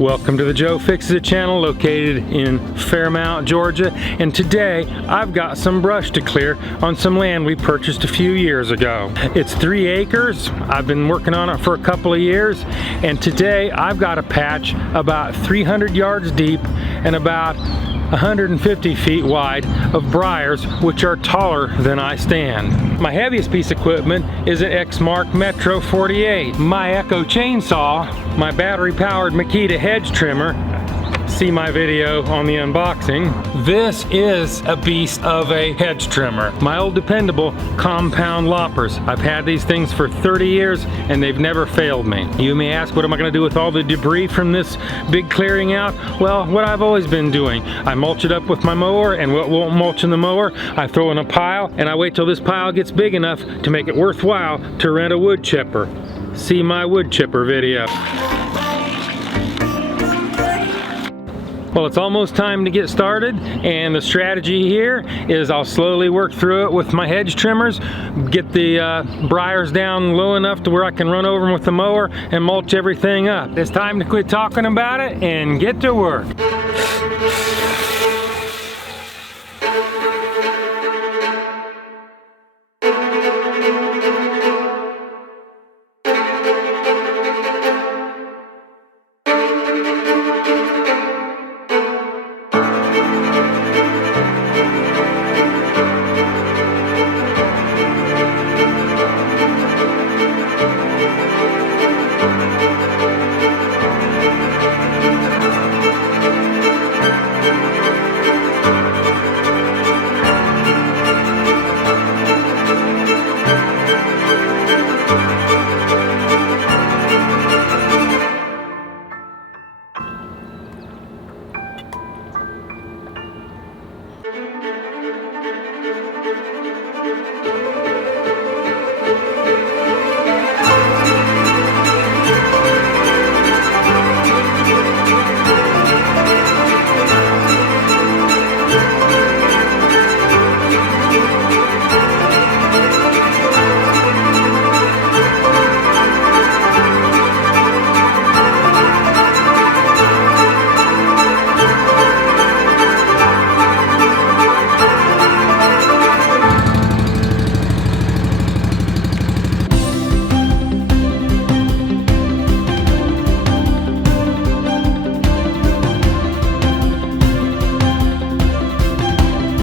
Welcome to the Joe Fixes It channel located in Fairmount, Georgia, and today I've got some brush to clear on some land we purchased a few years ago. It's 3 acres. I've been working on it for a couple of years, and today I've got a patch about 300 yards deep and about 150 feet wide of briars, which are taller than I stand. My heaviest piece of equipment is an Exmark Metro 48. My Echo chainsaw, my battery powered Makita hedge trimmer, see my video on the unboxing. This is a beast of a hedge trimmer. My old dependable compound loppers. I've had these things for 30 years and they've never failed me. You may ask, what am I going to do with all the debris from this big clearing out? Well, what I've always been doing. I mulch it up with my mower, and what won't mulch in the mower, I throw in a pile, and I wait till this pile gets big enough to make it worthwhile to rent a wood chipper. See my wood chipper video. Well, it's almost time to get started, and the strategy here is I'll slowly work through it with my hedge trimmers, get the briars down low enough to where I can run over them with the mower and mulch everything up. It's time to quit talking about it and get to work.